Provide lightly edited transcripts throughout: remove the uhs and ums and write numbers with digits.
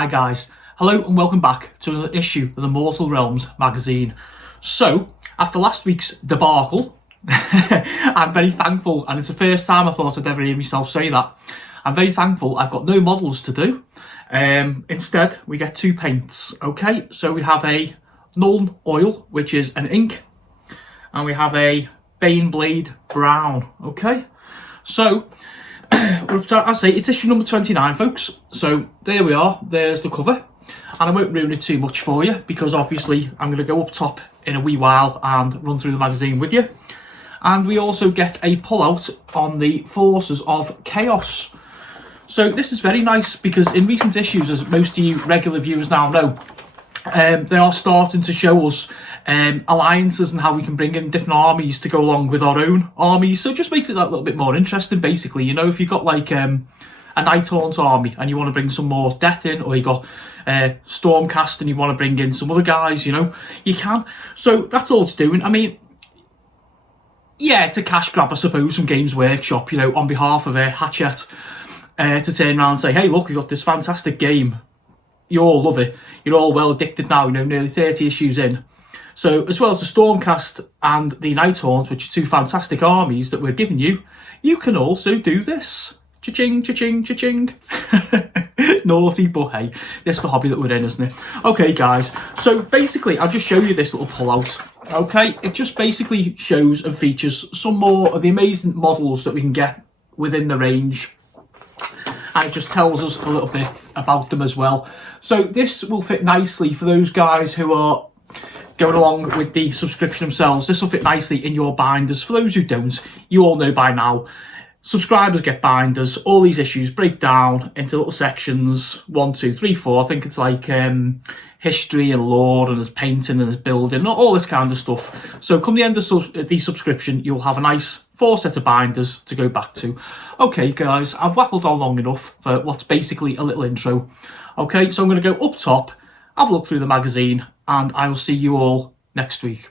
Hi guys, hello and welcome back to another issue of the Mortal Realms magazine. So, after last week's debacle, I'm very thankful, and it's the first time I thought I'd ever hear myself say that. I'm very thankful I've got no models to do. Instead, we get two paints, okay? So we have a Nuln Oil, which is an ink, and we have a Baneblade Brown, okay? So, I say it's issue number 29, folks. So there we are, there's the cover. And I won't ruin it too much for you, because obviously I'm going to go up top in a wee while and run through the magazine with you. And we also get a pull-out on the Forces of Chaos. So this is very nice, because in recent issues, as most of you regular viewers now know, they are starting to show us alliances and how we can bring in different armies to go along with our own armies. So it just makes it that little bit more interesting, basically. You know, if you've got like a Nighthaunt army and you want to bring some more death in, or you got Stormcast and you want to bring in some other guys, you know, you can. So that's all it's doing. I mean, yeah, it's a cash grab, I suppose, from Games Workshop, you know, on behalf of Hatchet, to turn around and say, hey, look, we've got this fantastic game. You all love it. You're all well addicted now, you know, nearly 30 issues in. So, as well as the Stormcast and the Nighthaunt, which are two fantastic armies that we're giving you, you can also do this. Cha-ching, cha-ching, cha-ching. Naughty, but hey, this is the hobby that we're in, isn't it? Okay, guys. So, basically, I'll just show you this little pull-out. Okay, it just basically shows and features some more of the amazing models that we can get within the range. And it just tells us a little bit about them as well. So this will fit nicely for those guys who are going along with the subscription themselves. This will fit nicely in your binders. For those who don't, you all know by now, subscribers get binders. All these issues break down into little sections, 1, 2, 3, 4. I think it's like history and lore, and there's painting and there's building, all this kind of stuff. So come the end of the subscription, you'll have a nice 4 sets of binders to go back to. Okay, guys, I've waffled on long enough for what's basically a little intro. Okay, so I'm going to go up top, have a look through the magazine, and I will see you all next week.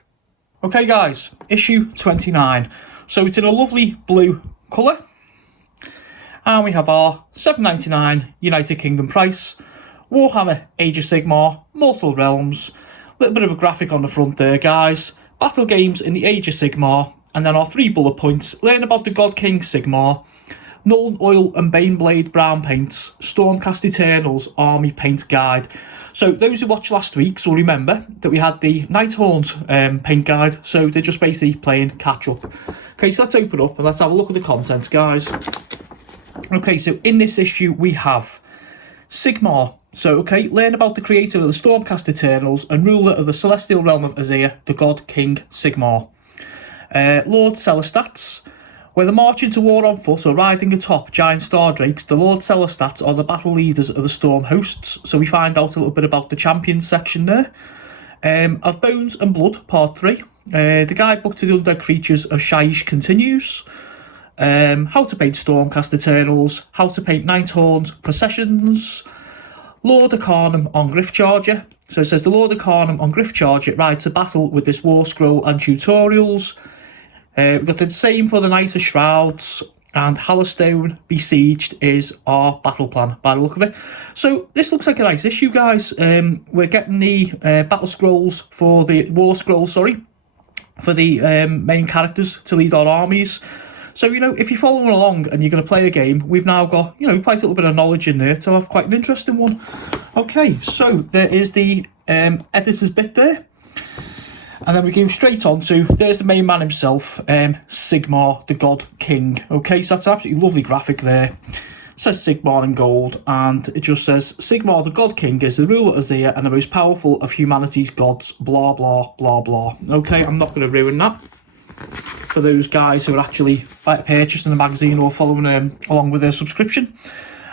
Okay, guys, issue 29. So it's in a lovely blue colour. And we have our $7.99 United Kingdom price. Warhammer Age of Sigmar, Mortal Realms. A little bit of a graphic on the front there, guys. Battle games in the Age of Sigmar. And then our 3 bullet points. Learn about the God King Sigmar. Nuln Oil and Baneblade Brown paints. Stormcast Eternals Army Paint Guide. So those who watched last week's will remember that we had the Nighthaunt paint guide. So they're just basically playing catch up. Okay, so let's open up and let's have a look at the contents, guys. Okay, so in this issue we have Sigmar. So, okay, learn about the creator of the Stormcast Eternals and ruler of the celestial realm of Azir, the God King Sigmar. Lord Celestats. Whether marching to war on foot or riding atop giant star drakes, the Lord Celestats are the battle leaders of the storm hosts. So we find out a little bit about the champions section there. Of Bones and Blood, part 3. The guidebook to the undead creatures of Shaiish continues. How to paint Stormcast Eternals. How to paint Nighthaunt processions. Lord Arcanum on Griffcharger. So it says the Lord Arcanum on Griffcharger rides to battle with this war scroll and tutorials. We've got the same for the Knight of Shrouds, and Hallistone Besieged is our battle plan by the look of it. So this looks like a nice issue, guys. We're getting the battle scrolls for the war scrolls, for the main characters to lead our armies. So, you know, if you're following along and you're going to play the game, we've now got, you know, quite a little bit of knowledge in there to have quite an interesting one. Okay, so there is the editor's bit there. And then we go straight on to, there's the main man himself, Sigmar, the God King. Okay, so that's an absolutely lovely graphic there. It says Sigmar in gold, and it just says, Sigmar, the God King, is the ruler of Azir and the most powerful of humanity's gods, blah, blah, blah, blah. Okay, I'm not going to ruin that for those guys who are actually purchasing the magazine or following along with their subscription.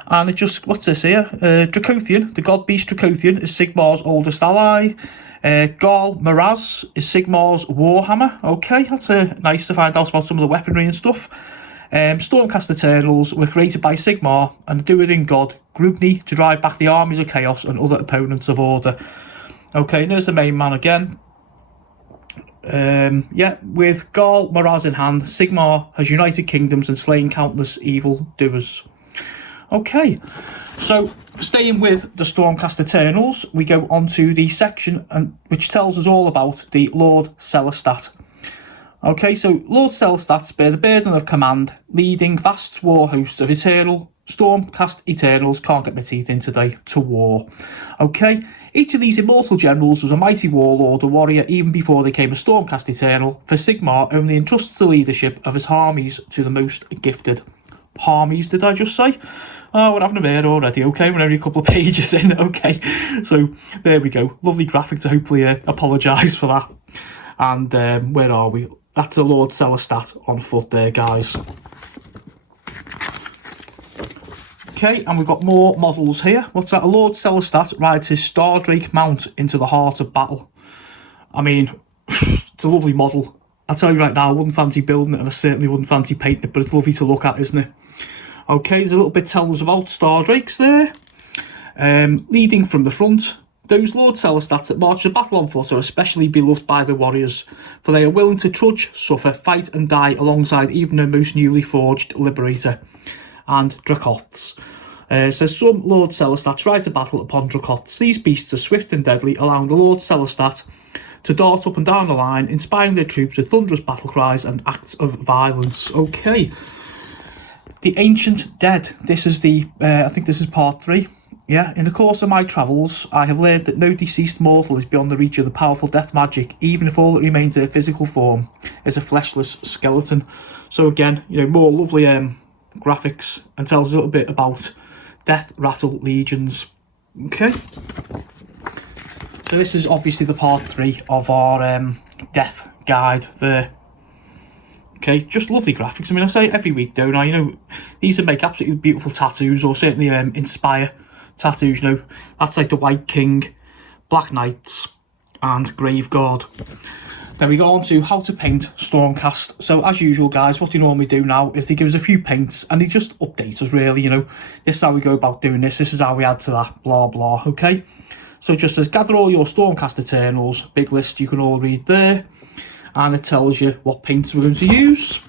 And it just, what's this here? Dracothian, the God Beast Dracothian is Sigmar's oldest ally. Gal Maraz is Sigmar's Warhammer. Okay, that's nice to find out about some of the weaponry and stuff. Stormcast Eternals were created by Sigmar and the Druid God Grugni to drive back the armies of chaos and other opponents of order. Okay, and there's the main man again. Yeah, with Gal Maraz in hand, Sigmar has united kingdoms and slain countless evil doers. Okay, so staying with the Stormcast Eternals, we go on to the section which tells us all about the Lord Celestat. Okay, so Lord Celestat bear the burden of command, leading vast war hosts of eternal Stormcast Eternals, can't get my teeth in today, to war. Okay, each of these immortal generals was a mighty warlord or warrior even before they came a Stormcast Eternal, for Sigmar only entrusts the leadership of his armies to the most gifted. Armies, did I just say? Oh, we're having a bear already, okay, we're only a couple of pages in, okay. So, there we go, lovely graphic to hopefully apologise for that. And where are we? That's a Lord Celestat on foot there, guys. Okay, and we've got more models here. What's that? A Lord Celestat rides his Stardrake mount into the heart of battle. I mean, it's a lovely model. I'll tell you right now, I wouldn't fancy building it, and I certainly wouldn't fancy painting it, but it's lovely to look at, isn't it? Okay, there's a little bit telling us about Stardrakes there. Leading from the front, those Lord Celestats that march the battle on foot are especially beloved by the warriors, for they are willing to trudge, suffer, fight and die alongside even their most newly forged liberator. And Dracoths. Says some Lord Celestats ride to battle upon Dracoths. These beasts are swift and deadly, allowing the Lord Celestat to dart up and down the line, inspiring their troops with thunderous battle cries and acts of violence. Okay. The Ancient Dead. This is the, I think this is part 3. Yeah, in the course of my travels, I have learned that no deceased mortal is beyond the reach of the powerful death magic, even if all that remains of their physical form is a fleshless skeleton. So again, you know, more lovely graphics, and tells us a little bit about Death Rattle Legions. Okay, so this is obviously the part 3 of our death guide there. Okay, just lovely graphics. I mean, I say it every week, don't I? You know, these would make absolutely beautiful tattoos, or certainly inspire tattoos. You know, that's like the White King, Black Knights and Grave Guard. Then we go on to how to paint Stormcast. So as usual, guys, what they normally do now is they give us a few paints and they just update us, really, you know. This is how we go about doing this is how we add to that, blah, blah, okay? So it just says, gather all your Stormcast Eternals, big list you can all read there. And it tells you what paints we're going to use.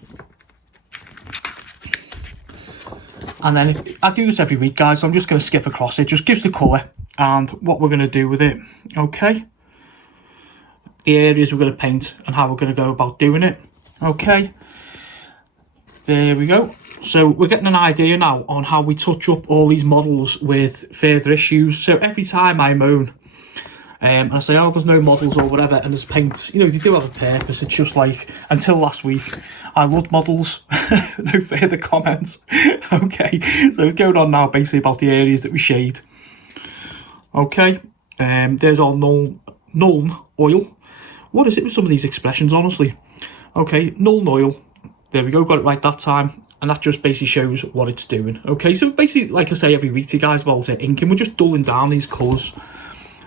And then I do this every week, guys, so I'm just going to skip across it. Just gives the colour and what we're going to do with it, okay? The areas we're going to paint and how we're going to go about doing it. Okay, there we go. So we're getting an idea now on how we touch up all these models with further issues. So every time I moan and I say, oh, there's no models or whatever, and there's paints, you know, they do have a purpose. It's just like, until last week, I loved models. No further comments. Okay, so it's going on now basically about the areas that we shade. Okay, there's our Nuln oil. What is it with some of these expressions, honestly? Okay, Nuln oil. There we go, got it right that time. And that just basically shows what it's doing. Okay, so basically, like I say every week to you guys, while we're inking, we're just dulling down these colours.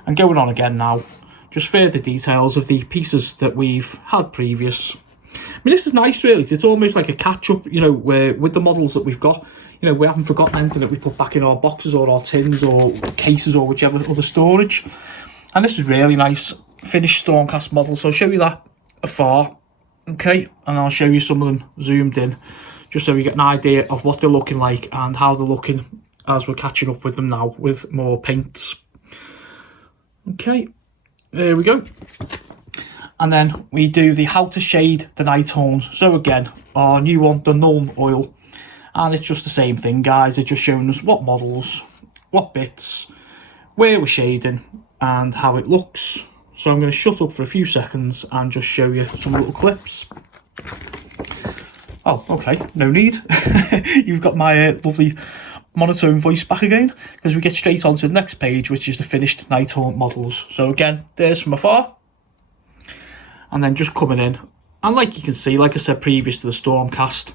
And going on again now, just further details of the pieces that we've had previous. I mean, this is nice, really. It's almost like a catch-up, you know, where with the models that we've got, you know, we haven't forgotten anything that we put back in our boxes or our tins or cases or whichever other storage. And this is really nice. Finished Stormcast model, so I'll show you that afar, okay, and I'll show you some of them zoomed in, just so you get an idea of what they're looking like and how they're looking as we're catching up with them now with more paints. Okay, there we go. And then we do the how to shade the Nighthorns. So again, our new one, the Nuln oil, and it's just the same thing, guys. It's just showing us what models, what bits, where we're shading and how it looks. So I'm going to shut up for a few seconds and just show you some little clips. Oh, okay, no need. You've got my lovely monotone voice back again, because we get straight on to the next page, which is the finished Nighthaunt models. So again, there's from afar. And then just coming in. And like you can see, like I said previous to the Stormcast,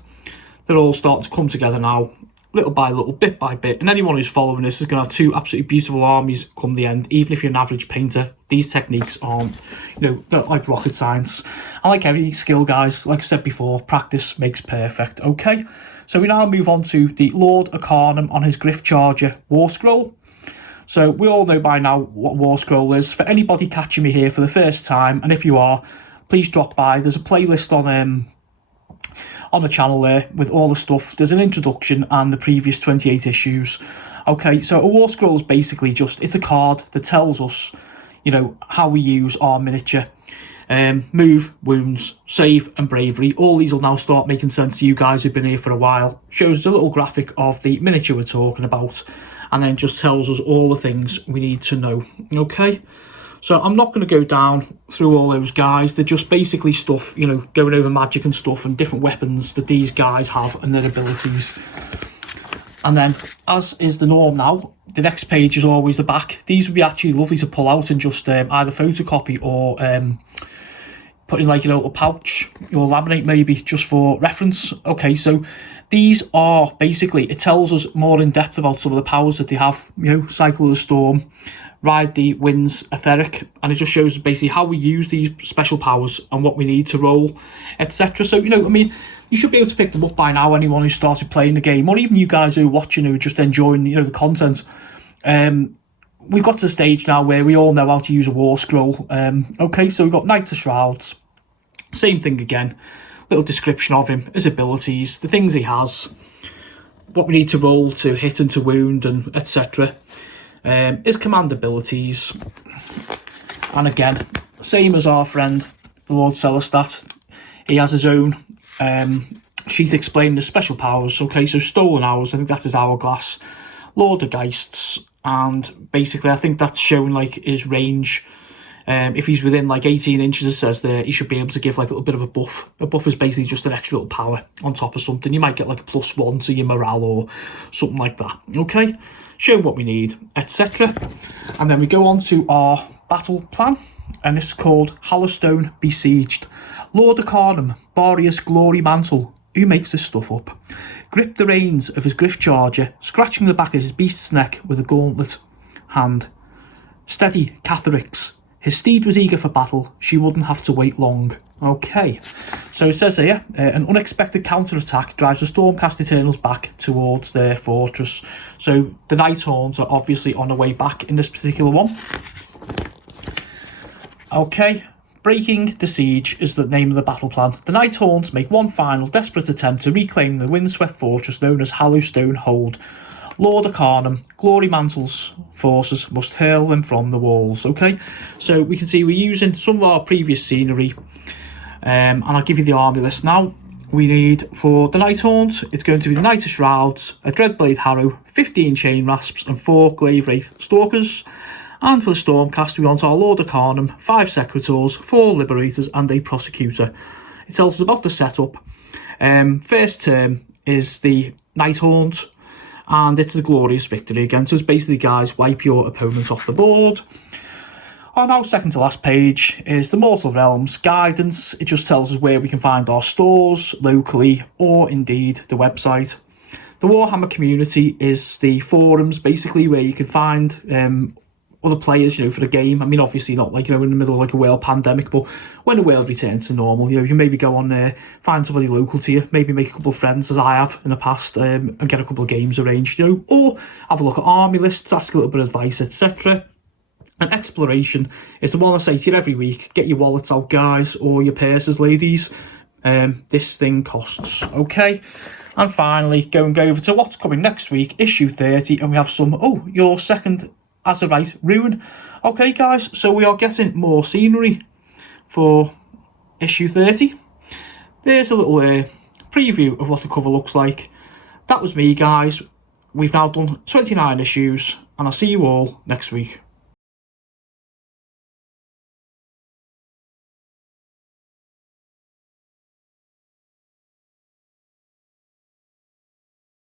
they're all starting to come together now, little by little, bit by bit, and anyone who's following this is going to have two absolutely beautiful armies come the end. Even if you're an average painter, these techniques aren't, you know, they're like rocket science. And like every skill, guys, like I said before, practice makes perfect. Okay, so we now move on to the Lord Arcanum on his Griff Charger War Scroll. So we all know by now what War Scroll is. For anybody catching me here for the first time, and if you are, please drop by. There's a playlist on on the channel there with all the stuff. There's an introduction and the previous 28 issues. Okay, so a war scroll is basically just, it's a card that tells us, you know, how we use our miniature. Move, wounds, save and bravery. All these will now start making sense to you guys who've been here for a while. Shows us a little graphic of the miniature we're talking about, and then just tells us all the things we need to know. Okay, so I'm not going to go down through all those guys. They're just basically stuff, you know, going over magic and stuff and different weapons that these guys have and their abilities. And then, as is the norm now, the next page is always the back. These would be actually lovely to pull out and just either photocopy or put in, like, you know, a pouch or laminate maybe, just for reference. Okay, so these are basically, it tells us more in depth about some of the powers that they have. You know, Cycle of the Storm, Ride the Winds, Etheric, and it just shows basically how we use these special powers and what we need to roll, etc. So, you know, I mean, you should be able to pick them up by now, anyone who started playing the game, or even you guys who are watching, who are just enjoying, you know, the content. We've got to the stage now where we all know how to use a war scroll. Okay, so we've got Knights of Shrouds. Same thing again. Little description of him, his abilities, the things he has, what we need to roll to hit and to wound, and etc. His command abilities. And again, same as our friend, the Lord Celestat. He has his own sheet explaining the special powers. Okay, so Stolen Hours, I think that's his Hourglass. Lord of Geists, and basically I think that's showing like his range. If he's within like 18 inches, it says there, he should be able to give like a little bit of a buff. A buff is basically just an extra little power on top of something. You might get like a +1 to your morale or something like that. Okay, show what we need, etc. And then we go on to our battle plan, and this is called Hallowstone Besieged. Lord Arcanum, Boreas Glory Mantle. Who makes this stuff up? Gripped the reins of his Griff Charger, scratching the back of his beast's neck with a gauntlet hand. Steady, Catherix. His steed was eager for battle. She wouldn't have to wait long. Okay, so it says here, an unexpected counterattack drives the Stormcast Eternals back towards their fortress. So the Nighthorns are obviously on their way back in this particular one. Okay, Breaking the Siege is the name of the battle plan. The Nighthorns make one final desperate attempt to reclaim the windswept fortress known as Hallowstone Hold. Lord Arcanum, Glory Mantle's forces must hurl them from the walls. Okay, so we can see we're using some of our previous scenery, and I'll give you the army list now. We need, for the Nighthorns, it's going to be the Knight of Shrouds, a Dreadblade Harrow, 15 Chain Rasps, and 4 Glaive Wraith Stalkers. And for the Stormcast, we want our Lord Arcanum, 5 Secretors, 4 Liberators, and a Prosecutor. It tells us about the setup. First term is the Nighthorns, and it's the Glorious Victory again. So it's basically, guys, wipe your opponents off the board. On our second to last page is the Mortal Realms Guidance. It just tells us where we can find our stores locally, or indeed the website. The Warhammer community is the forums, basically, where you can find other players, you know, for the game. I mean, obviously not like, you know, in the middle of like a world pandemic, but when the world returns to normal, you know, you can maybe go on there, find somebody local to you, maybe make a couple of friends, as I have in the past, and get a couple of games arranged, you know, or have a look at army lists, ask a little bit of advice, etc. And exploration is the one I say to you every week. Get your wallets out, guys, or your purses, ladies. This thing costs. Okay. And finally, going over to what's coming next week, issue 30, and we have some, your second Azurite Rune. Okay, guys, so we are getting more scenery for issue 30. There's a little preview of what the cover looks like. That was me, guys. We've now done 29 issues, and I'll see you all next week.